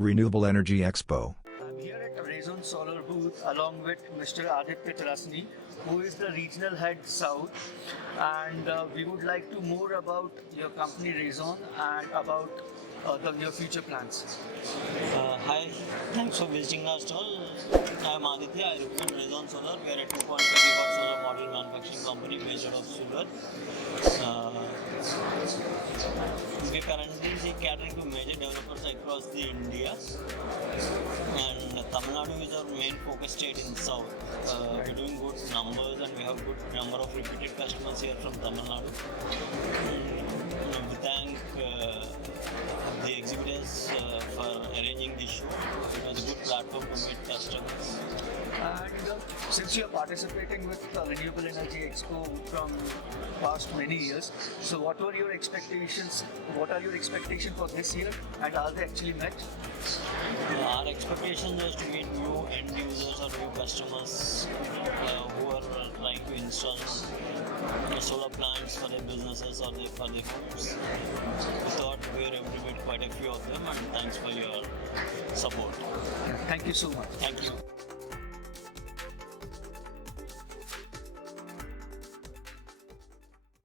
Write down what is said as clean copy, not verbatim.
Renewable Energy Expo. I'm here at Rayzon Solar booth along with Mr. Aditya Tarasni, who is the regional head South, and we would like to more about your company Rayzon and about your future plans. Hi, thanks for visiting our stall. I'm Aditya, I represent Rayzon Solar. We are a 2.5 gigawatt solar module manufacturing company based out of Surat. We currently catering to major developers across the India, and Tamil Nadu is our main focus state in South. We're doing good numbers and we have good number of repeated customers here from Tamil Nadu. We thank the exhibitors for arranging this show. It was a good platform to meet customers. And since you are participating with Renewable Energy Expo from past many years, so what were your expectations? What are your expectations for this year, and are they actually met? Our expectation was to meet new end users or new customers who are trying to install solar plants for their businesses or for their homes. We thought we were able to meet quite a few of them, and thanks for your support. Thank you so much. Thank you.